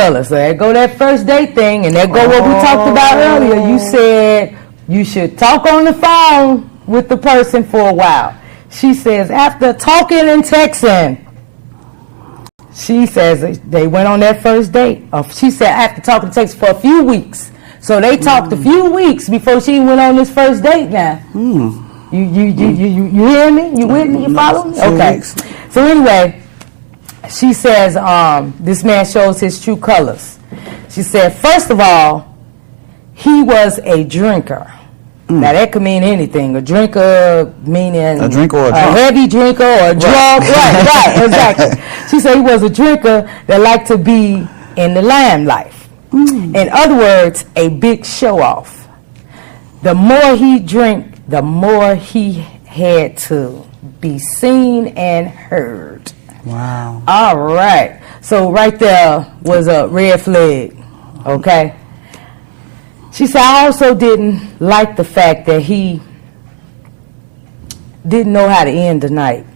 fellas. So there go that first date thing, and there go what we talked about earlier. You said you should talk on the phone with the person for a while. She says after talking and texting, she says they went on their first date. She said after talking and texting for a few weeks. So they talked a few weeks before she went on this first date now. You hear me? You with me? You follow me? Okay. So anyway, she says this man shows his true colors. She said, first of all, he was a drinker. Now that could mean anything. A drinker meaning a drinker or a drunk. Heavy drinker or a drunk. Right, exactly. She said he was a drinker that liked to be in the limelight. In other words, a big show-off. The more he drank, the more he had to be seen and heard. Wow. All right. So right there was a red flag, okay? She said, I also didn't like the fact that he didn't know how to end the night.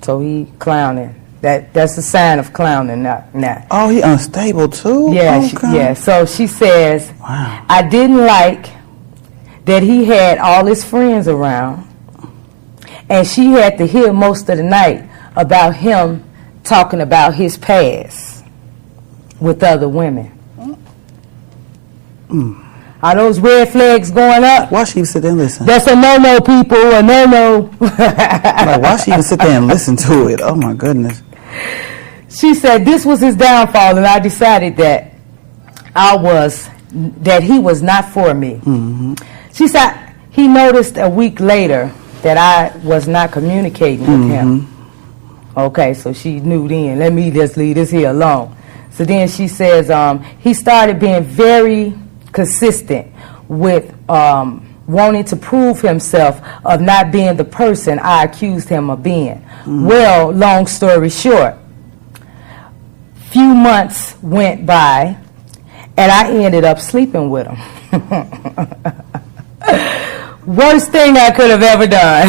So he clowning. That's a sign of clowning now. Oh, he unstable too? Yeah, okay. yeah. So she says, wow. I didn't like that he had all his friends around, and she had to hear most of the night about him talking about his past with other women. Are those red flags going up? Why she even sit there and listen? That's a no-no, people, a no-no. Like, why she even sit there and listen to it? Oh, my goodness. She said this was his downfall, and I decided that he was not for me. She said he noticed a week later that I was not communicating with him. Okay, so she knew then, let me just leave this here alone. So then she says he started being very consistent with wanting to prove himself of not being the person I accused him of being. Well, long story short, few months went by, and I ended up sleeping with him. Worst thing I could have ever done.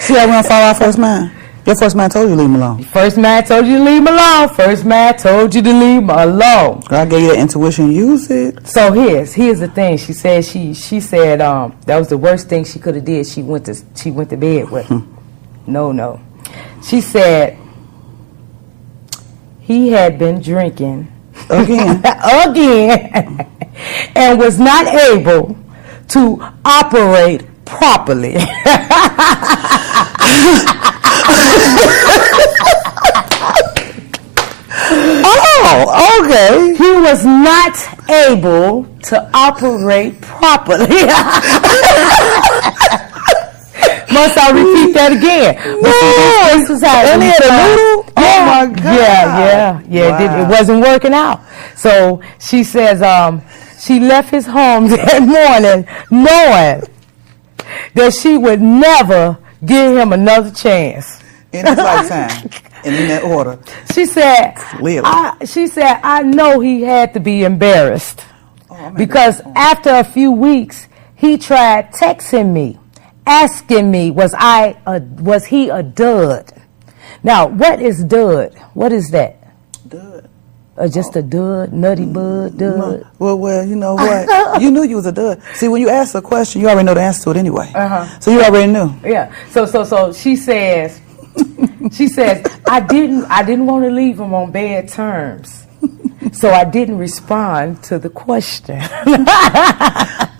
See, I went follow our first man. Your first man told you to leave him alone. First man told you to leave him alone. First man told you to leave him alone. God gave you that intuition. Use it. So here's the thing. She said she said that was the worst thing she could have did. She went to bed with him. No. She said he had been drinking again, and was not able to operate properly. Oh, okay. He was not able to operate properly. Must I repeat that again? This was how and he had a noodle? Oh my God. Yeah. Wow. It wasn't working out. So she says she left his home that morning knowing that she would never give him another chance. In his lifetime. And in that order. She said, clearly. I know he had to be embarrassed. Because after a few weeks, he tried texting me, asking me, was he a dud? Now, what is dud? What is that? Dud. Just a dud, nutty bud, dud? Well, you know what? You knew you was a dud. See, when you ask a question, you already know the answer to it anyway. So you already knew. Yeah. So she says, I didn't want to leave him on bad terms. So I didn't respond to the question.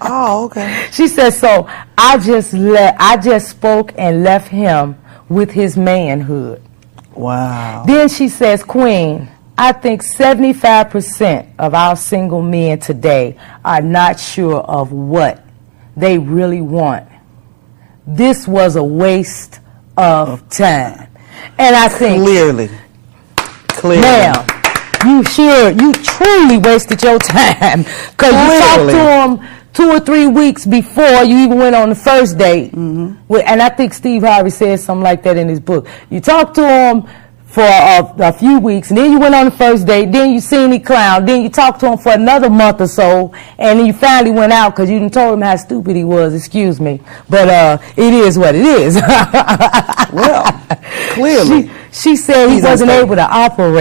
Oh, okay. She said, so I just spoke and left him with his manhood. Wow. Then she says, Queen, I think 75% of our single men today are not sure of what they really want. This was a waste of time. And I think clearly. Ma'am, you truly wasted your time, because you talked to him 2 or 3 weeks before you even went on the first date. And I think Steve Harvey said something like that in his book. You talked to him for a few weeks, and then you went on the first date, then you seen the clown, then you talked to him for another month or so, and then you finally went out because you done told him how stupid he was, excuse me. But it is what it is. Well, clearly. She said he wasn't able to operate.